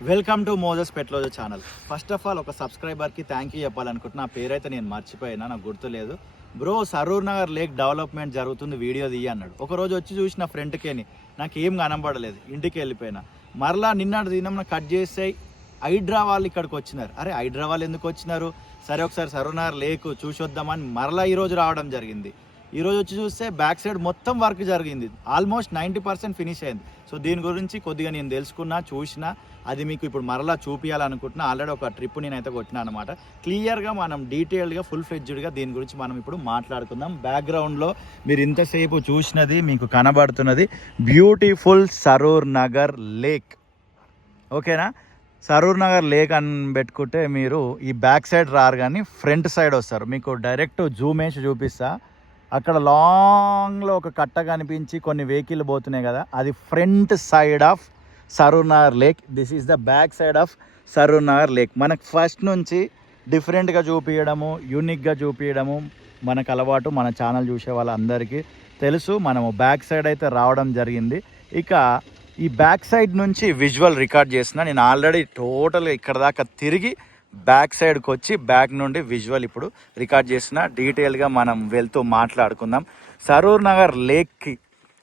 Welcome to మోజస్ పెట్లోజో channel. First of all ఒక సబ్స్క్రైబర్కి థ్యాంక్ యూ చెప్పాలనుకుంటున్నా. నా పేరైతే నేను మర్చిపోయినా, నాకు గుర్తులేదు. Bro Saroor Nagar lake development జరుగుతుంది, వీడియో తీయ అన్నాడు. ఒకరోజు వచ్చి చూసిన ఫ్రెండ్కేని నాకు ఏం కనబడలేదు, ఇంటికి వెళ్ళిపోయినా. మరలా నిన్నటి దినం కట్ చేస్తే హైడ్రా వాళ్ళు ఇక్కడికి వచ్చినారు. అరే హైడ్రా వాళ్ళు ఎందుకు వచ్చినారు, సరే ఒకసారి సరూర్ నగర్ లేక్ చూసొద్దామని మరలా ఈరోజు రావడం జరిగింది. ఈరోజు వచ్చి చూస్తే బ్యాక్ సైడ్ మొత్తం వర్క్ జరిగింది, ఆల్మోస్ట్ 90% ఫినిష్ అయింది. సో దీని గురించి కొద్దిగా నేను తెలుసుకున్నా, చూసిన, అది మీకు ఇప్పుడు మరలా చూపించాలనుకుంటున్నా. ఆల్రెడీ ఒక ట్రిప్ నేనైతే కొట్టినా అనమాట. క్లియర్గా మనం డీటెయిల్డ్గా ఫుల్ ఫ్లెడ్జ్డ్గా దీని గురించి మనం ఇప్పుడు మాట్లాడుకుందాం. బ్యాక్గ్రౌండ్లో మీరు ఇంతసేపు చూసినది మీకు కనబడుతున్నది బ్యూటిఫుల్ సరూర్ నగర్ లేక్. ఓకేనా, సరూర్ నగర్ లేక్ అని పెట్టుకుంటే మీరు ఈ బ్యాక్ సైడ్ రారు కానీ ఫ్రంట్ సైడ్ వస్తారు. మీకు డైరెక్ట్ జూమ్ వేసి చూపిస్తా. అక్కడ లాంగ్లో ఒక కట్ట కనిపించి కొన్ని వెహికల్ పోతున్నాయి కదా, అది front side of Saroor Nagar lake. This is the back side of Saroor Nagar lake. మనకు ఫస్ట్ నుంచి డిఫరెంట్గా చూపించడము, యూనిక్గా చూపించడము మనకు అలవాటు. మన ఛానల్ చూసే వాళ్ళందరికీ తెలుసు. మనము బ్యాక్ సైడ్ అయితే రావడం జరిగింది. ఇక ఈ బ్యాక్ సైడ్ నుంచి విజువల్ రికార్డ్ చేసిన నేను ఆల్రెడీ టోటల్గా ఇక్కడ దాకా తిరిగి బ్యాక్ సైడ్కి వచ్చి బ్యాక్ నుండి విజువల్ ఇప్పుడు రికార్డ్ చేసిన. డీటెయిల్గా మనం వెళ్తూ మాట్లాడుకుందాం. సరూర్ నగర్ లేక్కి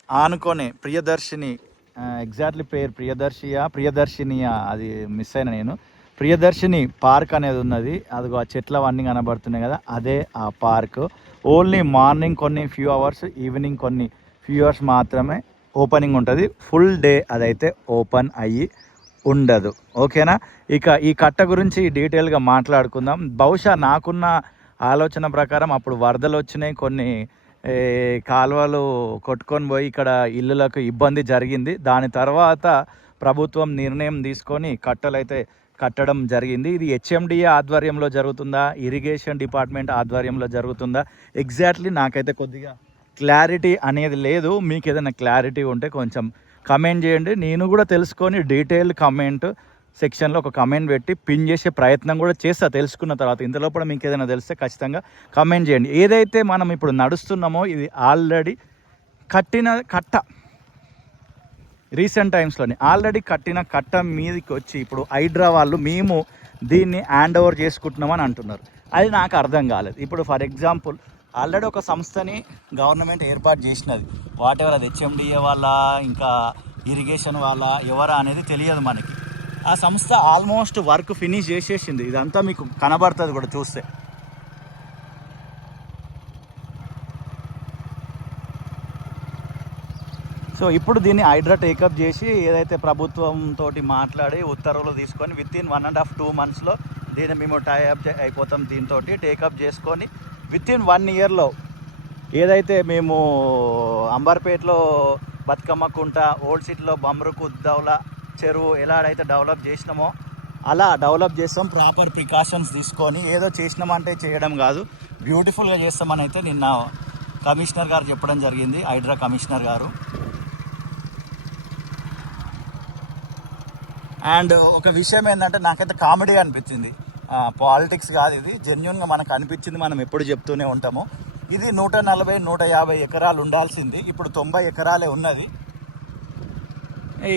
ఆనుకొని ప్రియదర్శిని, ఎగ్జాక్ట్లీ పేరు ప్రియదర్శినియా అది మిస్ అయిన నేను, ప్రియదర్శిని పార్క్ అనేది ఉన్నది. అదిగో ఆ చెట్లు అవన్నీ కనబడుతున్నాయి కదా, అదే ఆ పార్క్. ఓన్లీ మార్నింగ్ కొన్ని ఫ్యూ అవర్స్, ఈవినింగ్ కొన్ని ఫ్యూ అవర్స్ మాత్రమే ఓపెనింగ్ ఉంటుంది. ఫుల్ డే అదైతే ఓపెన్ అయ్యి ఉండదు. ఓకేనా, ఇక ఈ కట్ట గురించి డీటెయిల్గా మాట్లాడుకుందాం. బహుశా నాకున్న ఆలోచన ప్రకారం అప్పుడు వరదలు వచ్చినాయి, కొన్ని కాలువలు కొట్టుకొని పోయి ఇక్కడ ఇల్లులకు ఇబ్బంది జరిగింది. దాని తర్వాత ప్రభుత్వం నిర్ణయం తీసుకొని కట్టలు అయితే కట్టడం జరిగింది. ఇది హెచ్ఎండిఏ ఆధ్వర్యంలో జరుగుతుందా, ఇరిగేషన్ డిపార్ట్మెంట్ ఆధ్వర్యంలో జరుగుతుందా, ఎగ్జాక్ట్లీ నాకైతే కొద్దిగా క్లారిటీ అనేది లేదు. మీకు ఏదైనా క్లారిటీ ఉంటే కొంచెం కమెంట్ చేయండి. నేను కూడా తెలుసుకొని డీటెయిల్ కమెంట్ సెక్షన్లో ఒక కమెంట్ పెట్టి పిన్ చేసే ప్రయత్నం కూడా చేస్తా తెలుసుకున్న తర్వాత. ఇంతలోపల మీకు ఏదైనా తెలిస్తే ఖచ్చితంగా కమెంట్ చేయండి. ఏదైతే మనం ఇప్పుడు నడుస్తున్నామో ఇది ఆల్రెడీ కట్టిన కట్ట, రీసెంట్ టైమ్స్లోని ఆల్రెడీ కట్టిన కట్ట మీదకి వచ్చి ఇప్పుడు హైడ్రా వాళ్ళు మేము దీన్ని హ్యాండ్ ఓవర్ చేసుకుంటున్నామని అంటున్నారు. అది నాకు అర్థం కాలేదు. ఇప్పుడు ఫర్ ఎగ్జాంపుల్ ఆల్రెడీ ఒక సంస్థని గవర్నమెంట్ ఏర్పాటు చేసినది. వాటెవర్ అది హెచ్ఎండిఏ వాళ్ళ ఇంకా ఇరిగేషన్ వాళ్ళ ఎవరా అనేది తెలియదు మనకి. ఆ సంస్థ ఆల్మోస్ట్ వర్క్ ఫినిష్ చేసేసింది. ఇదంతా మీకు కనబడుతుంది కూడా చూస్తే. సో ఇప్పుడు దీన్ని హైడ్రా టేకప్ చేసి ఏదైతే ప్రభుత్వంతో మాట్లాడి ఉత్తర్వులు తీసుకొని వితిన్ 1.5-2 monthsలో దీన్ని మేము టైఅప్ అయిపోతాం. దీంతో టేకప్ చేసుకొని వితిన్ 1 yearలో ఏదైతే మేము అంబర్పేటలో బతుకమ్మ కుంట, ఓల్డ్ సిటీలో బమ్రుకు ఉద్దౌలా చెరువు ఎలాడైతే డెవలప్ చేసినామో అలా డెవలప్ చేస్తాం. ప్రాపర్ ప్రికాషన్స్ తీసుకొని ఏదో చేసినామంటే చేయడం కాదు, బ్యూటిఫుల్గా చేస్తామని అయితే నిన్న కమిషనర్ గారు చెప్పడం జరిగింది, హైడ్రా కమిషనర్ గారు. అండ్ ఒక విషయం ఏంటంటే నాకైతే కామెడీ అనిపించింది. పాలిటిక్స్ కాదు ఇది, జెన్యున్గా మనకు అనిపించింది. మనం ఎప్పుడు చెప్తూనే ఉంటాము. ఇది 140-150 ఎకరాలు ఉండాల్సింది, ఇప్పుడు 90 ఎకరాలే ఉన్నది.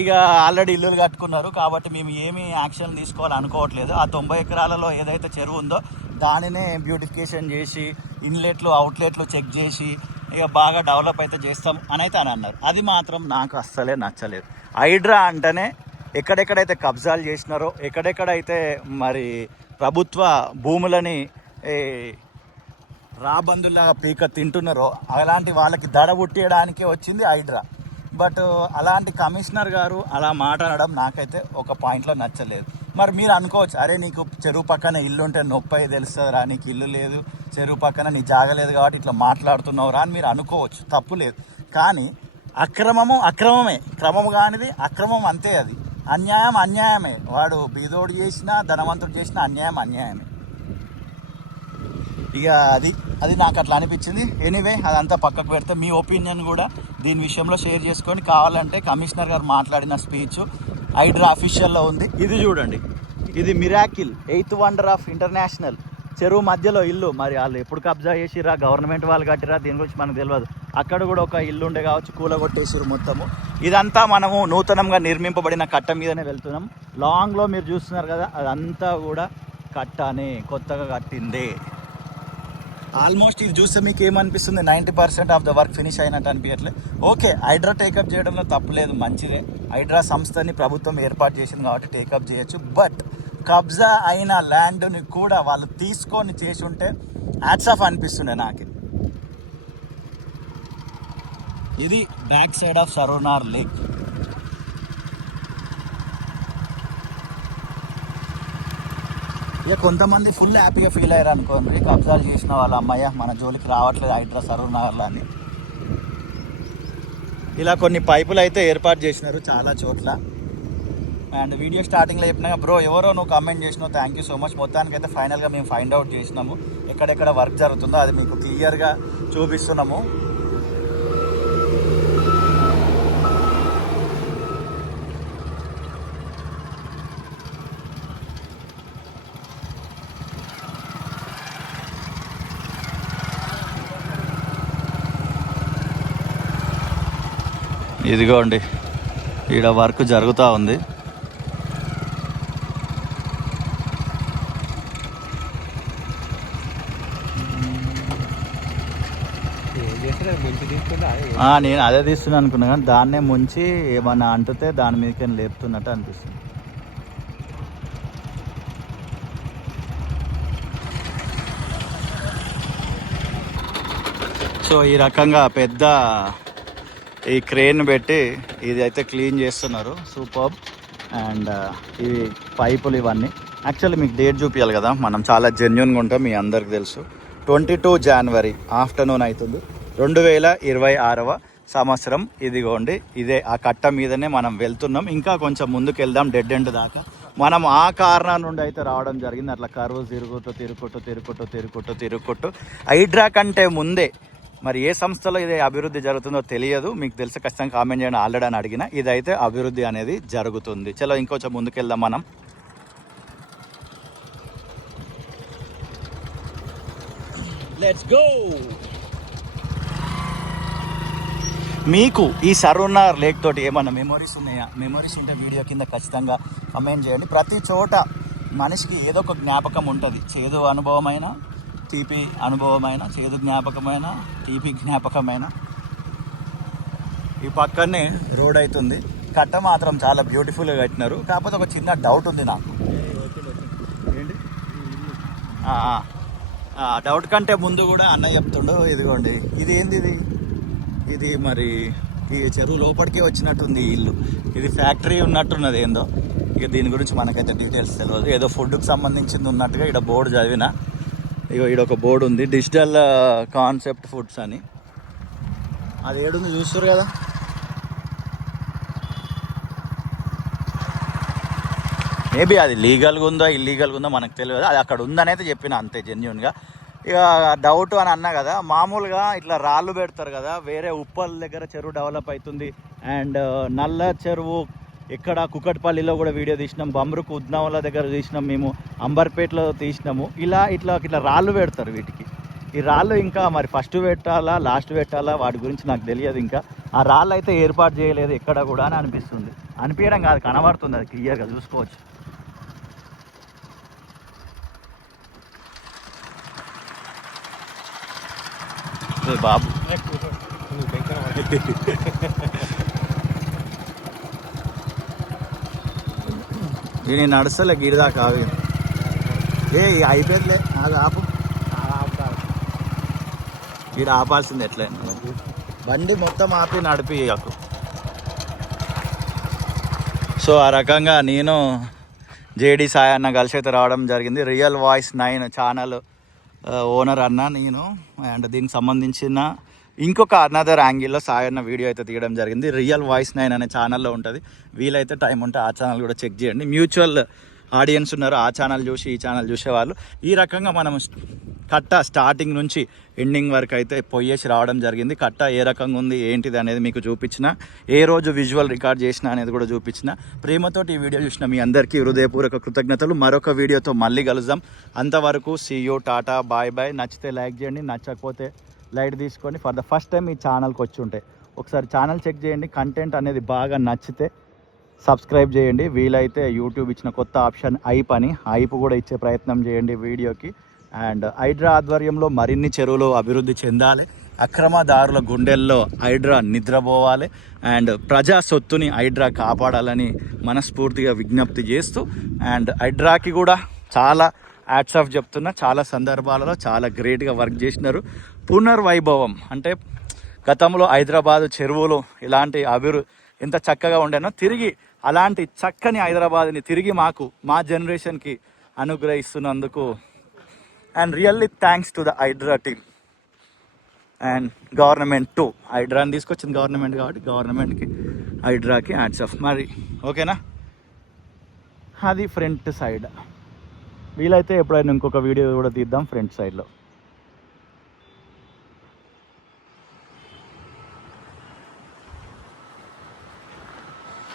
ఇక ఆల్రెడీ ఇల్లులు కట్టుకున్నారు కాబట్టి మేము ఏమీ యాక్షన్ తీసుకోవాలనుకోవట్లేదు. ఆ 90 ఎకరాలలో ఏదైతే చెరువు ఉందో దానినే బ్యూటిఫికేషన్ చేసి ఇన్లెట్లు అవుట్లెట్లు చెక్ చేసి ఇక బాగా డెవలప్ అయితే చేస్తాం అని అయితే అని అన్నారు. అది మాత్రం నాకు అస్సలే నచ్చలేదు. హైడ్రా అంటేనే ఎక్కడెక్కడైతే కబ్జాలు చేసినారో, ఎక్కడెక్కడైతే మరి ప్రభుత్వ భూములని రాబందులాగా పీక తింటున్నారో అలాంటి వాళ్ళకి దడ పుట్టేయడానికే వచ్చింది హైడ్రా. బట్ అలాంటి కమిషనర్ గారు అలా మాట్లాడడం నాకైతే ఒక పాయింట్లో నచ్చలేదు. మరి మీరు అనుకోవచ్చు, అరే నీకు చెరువు పక్కన ఇల్లు ఉంటే నొప్పి తెలుస్తుందిరా, నీకు ఇల్లు లేదు, చెరువు పక్కన నీ జాగలేదు కాబట్టి ఇట్లా మాట్లాడుతున్నావురా అని మీరు అనుకోవచ్చు, తప్పు లేదు. కానీ అక్రమము అక్రమమే, క్రమము కానిది అక్రమం అంతే. అది అన్యాయం అన్యాయమే. వాడు బీదోడు చేసినా ధనవంతుడు చేసినా అన్యాయం అన్యాయమే. ఇక అది నాకు అట్లా అనిపించింది. ఎనీవే అదంతా పక్కకు పెడితే మీ ఒపీనియన్ కూడా దీని విషయంలో షేర్ చేసుకొని, కావాలంటే కమిషనర్ గారు మాట్లాడిన స్పీచ్ హైడ్రా అఫీషియల్లో ఉంది. ఇది చూడండి, ఇది miracle 8th wonder of international. చెరువు మధ్యలో ఇల్లు. మరి వాళ్ళు ఎప్పుడు కబ్జా చేసిరా, గవర్నమెంట్ వాళ్ళు కట్టిరా, దీని గురించి మనకు తెలియదు. అక్కడ కూడా ఒక ఇల్లు ఉండే కావచ్చు, కూలగొట్టేసారు మొత్తము. ఇదంతా మనము నూతనంగా నిర్మింపబడిన కట్ట మీదనే వెళ్తున్నాం. లాంగ్లో మీరు చూస్తున్నారు కదా, అదంతా కూడా కట్టనే, కొత్తగా కట్టిందే. ఆల్మోస్ట్ ఇది చూస్తే మీకు ఏమనిపిస్తుంది, 90% ఆఫ్ ద వర్క్ ఫినిష్ అయినట్టు అనిపించట్లేదు. ఓకే, హైడ్రా టేకప్ చేయడంలో తప్పులేదు, మంచిదే. హైడ్రా సంస్థని ప్రభుత్వం ఏర్పాటు చేసింది కాబట్టి టేకప్ చేయొచ్చు. బట్ కబ్జా అయిన ల్యాండ్ని కూడా వాళ్ళు తీసుకొని చేసి ఉంటే హ్యాట్స్ ఆఫ్ అనిపిస్తుండే నాకు. ఇది బ్యాక్ సైడ్ ఆఫ్ సరోనార్ లేక్. ఇక కొంతమంది ఫుల్ హ్యాపీగా ఫీల్ అయ్యారు అనుకోండి, కబ్జాలు చేసిన వాళ్ళ అమ్మాయి మన జోలికి రావట్లేదు హైడ్రా సరూర్నగర్లో అని. ఇలా కొన్ని పైపులు అయితే ఏర్పాటు చేసినారు చాలా చోట్ల. అండ్ వీడియో స్టార్టింగ్లో చెప్పినాక బ్రో ఎవరో నువ్వు కామెంట్ చేసినావు, థ్యాంక్ యూ సో మచ్. మొత్తానికి అయితే ఫైనల్గా మేము ఫైండ్ అవుట్ చేసినాము ఎక్కడెక్కడ వర్క్ జరుగుతుందో, అది మీకు క్లియర్గా చూపిస్తున్నాము. ఇదిగోండి, ఈడ వర్క్ జరుగుతూ ఉంది. నేను అదే తీస్తున్నా అనుకున్నా, కానీ దాన్నే ముంచి ఏమన్నా అంటుతే దాని మీదకి లేపుతున్నట్టు అనిపిస్తుంది. సో ఈ రకంగా పెద్ద ఈ క్రేన్ పెట్టి ఇది అయితే క్లీన్ చేస్తున్నారు. సూపర్. అండ్ ఈ పైపులు ఇవన్నీ యాక్చువల్లీ మీకు డేట్ చూపించాలి కదా, మనం చాలా జెన్యున్గా ఉంటాం, మీ అందరికి తెలుసు. 22 జనవరి ఆఫ్టర్నూన్ అవుతుంది, 2026వ సంవత్సరం. ఇదిగోండి, ఇదే ఆ కట్ట మీదనే మనం వెళ్తున్నాం. ఇంకా కొంచెం ముందుకు వెళ్దాం, డెడ్ ఎండ్ దాకా. మనం ఆ కారణం నుండి అయితే రావడం జరిగింది. అట్లా కరువు తిరుగుకుంటూ హైడ్రా కంటే ముందే మరి ఏ సంస్థలో ఇది అభివృద్ధి జరుగుతుందో తెలియదు, మీకు తెలిసి ఖచ్చితంగా కామెంట్ చేయండి. ఆల్రెడీ అని అడిగిన, ఇదైతే అభివృద్ధి అనేది జరుగుతుంది. చలో ఇంకొంచెం ముందుకెళ్దాం మనం. Let's go. మీకు ఈ సరూనార్ లేక్ తోటి ఏమన్నా మెమొరీస్ ఉన్నాయా? మెమొరీస్ ఉంటే వీడియో కింద ఖచ్చితంగా కమెంట్ చేయండి. ప్రతి చోట మనిషికి ఏదో ఒక జ్ఞాపకం ఉంటుంది. చేదు అనుభవమైన, తీపి అనుభవమైన, చేదు జ్ఞాపకమైన, తీపి జ్ఞాపకమైన. ఈ పక్కనే రోడ్ అవుతుంది. కట్ట మాత్రం చాలా బ్యూటిఫుల్గా కట్టినారు. కాకపోతే ఒక చిన్న డౌట్ ఉంది నాకు. ఏంటి డౌట్ కంటే ముందు కూడా అన్న చెప్తుండు, ఇదిగోండి ఇది ఏంది, ఇది మరి ఈ చెరువు లోపలికి వచ్చినట్టుంది ఈ ఇల్లు. ఇది ఫ్యాక్టరీ ఉన్నట్టున్నది ఏందో. ఇక దీని గురించి మనకైతే డీటెయిల్స్ తెలియదు. ఏదో ఫుడ్కి సంబంధించింది ఉన్నట్టుగా ఇక్కడ బోర్డు చదివిన. ఇగో ఈడ ఒక బోర్డు ఉంది, డిజిటల్ కాన్సెప్ట్ ఫుడ్స్ అని. అది ఏడుంది చూస్తారు కదా. మేబీ అది లీగల్గా ఉందో ఇల్లీగల్గా ఉందో మనకు తెలియదు. అది అక్కడ ఉందని అయితే చెప్పిన, అంతే జెన్యున్గా. ఇక డౌట్ అని అన్నా కదా, మామూలుగా ఇట్లా రాళ్ళు పెడతారు కదా, వేరే ఉప్పల్ దగ్గర చెరువు డెవలప్ అవుతుంది. అండ్ నల్ల చెరువు ఇక్కడ కుకట్పల్లిలో కూడా వీడియో తీసినాం, బమ్రుకు ఉద్నావల దగ్గర తీసినాం, మేము అంబర్పేటలో తీసినాము. ఇట్లా రాళ్ళు పెడతారు వీటికి. ఈ రాళ్ళు ఇంకా మరి ఫస్ట్ పెట్టాలా లాస్ట్ పెట్టాలా వాటి గురించి నాకు తెలియదు. ఇంకా ఆ రాళ్ళు అయితే ఏర్పాటు చేయలేదు ఎక్కడ కూడా అని అనిపిస్తుంది. అనిపించడం కాదు, కనబడుతుంది, అది క్లియర్గా చూసుకోవచ్చు. బాబు నేను నడుస్తలే గిరిదా కావి. అయిపోయిందిలే, అది ఆపు. ఈడ ఆపాల్సింది ఎట్లయినా, బండి మొత్తం ఆపి నడిపి. సో ఆ రకంగా నేను జేడి సాయి అన్న కలిసి అయితే రావడం జరిగింది. రియల్ వాయిస్ 9 ఛానల్ ఓనర్ అన్న నేను. అండ్ దీనికి సంబంధించిన ఇంకొక అనదర్ యాంగిల్లో సాయి అన్న వీడియో అయితే తీయడం జరిగింది. రియల్ వాయిస్ 9 అనే ఛానల్లో ఉంటుంది. వీలైతే టైం ఉంటే ఆ ఛానల్ కూడా చెక్ చేయండి. మ్యూచువల్ ఆడియన్స్ ఉన్నారు, ఆ ఛానల్ చూసి ఈ ఛానల్ చూసేవాళ్ళు. ఈ రకంగా మనం కట్ట స్టార్టింగ్ నుంచి ఎండింగ్ వరకు అయితే పోయేసి రావడం జరిగింది. కట్ట ఏ రకంగా ఉంది ఏంటిది అనేది మీకు చూపించిన, ఏ రోజు విజువల్ రికార్డ్ చేసిన అనేది కూడా చూపించిన. ప్రేమతోటి ఈ వీడియో చూసిన మీ అందరికీ హృదయపూర్వక కృతజ్ఞతలు. మరొక వీడియోతో మళ్ళీ కలుద్దాం. అంతవరకు see you, tata, bye bye. నచ్చితే లైక్ చేయండి, నచ్చకపోతే లైట్ తీసుకొని. ఫర్ ద ఫస్ట్ టైం ఈ ఛానల్కి వచ్చి ఉంటే ఒకసారి ఛానల్ చెక్ చేయండి. కంటెంట్ అనేది బాగా నచ్చితే సబ్స్క్రైబ్ చేయండి. వీలైతే యూట్యూబ్ ఇచ్చిన కొత్త ఆప్షన్ ఐప్ అని, ఐప్ కూడా ఇచ్చే ప్రయత్నం చేయండి వీడియోకి. అండ్ హైడ్రా ఆధ్వర్యంలో మరిన్ని చెరువులు అభివృద్ధి చెందాలి. అక్రమదారుల గుండెల్లో హైడ్రా నిద్రపోవాలి. అండ్ ప్రజా సొత్తుని హైడ్రా కాపాడాలని మనస్ఫూర్తిగా విజ్ఞప్తి చేస్తూ, అండ్ హైడ్రాకి కూడా చాలా హ్యాట్స్ ఆఫ్ చెప్తున్నా. చాలా సందర్భాలలో చాలా గ్రేట్గా వర్క్ చేసినారు. పునర్వైభవం అంటే గతంలో హైదరాబాదు చెరువులు ఇలాంటి ఎంత చక్కగా ఉండేనో, తిరిగి అలాంటి చక్కని హైదరాబాద్ని తిరిగి మా జనరేషన్కి అనుగ్రహిస్తున్నందుకు and really thanks to the HYDRAA team and government too. హైడ్రాని తీసుకొచ్చింది గవర్నమెంట్ కాబట్టి గవర్నమెంట్కి, హైడ్రాకి హ్యాట్స్ ఆఫ్. మరి ఓకేనా, అది ఫ్రంట్ సైడ్. వీలైతే ఎప్పుడైనా ఇంకొక వీడియో కూడా తీద్దాం ఫ్రంట్ సైడ్లో.